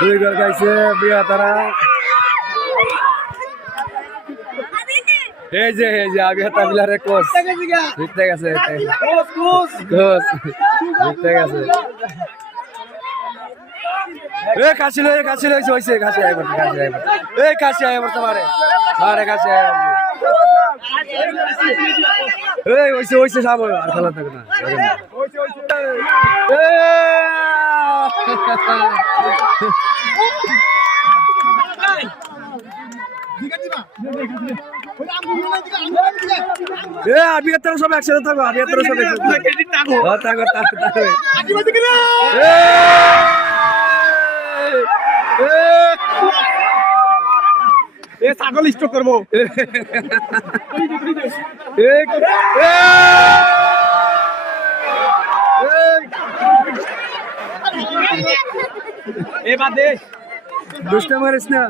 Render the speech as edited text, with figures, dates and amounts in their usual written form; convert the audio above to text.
দুই গোল খাইছে বিয়া তারা। এই যে আবিহাতা বিলারে কোচ জিততে গেছে, জিততে গেছে। এ কাশি হইছে, কাশি আইবার এই কাশি আইবার তো মারে কাশি আইবার এই হইছে সব আর খেলা থাকে না। আবিহাতারা সব একসাথে থাকো, আবিহাতারা সব ছাগল স্টক করবো। এবার দেশ দুষ্টা মারিস না।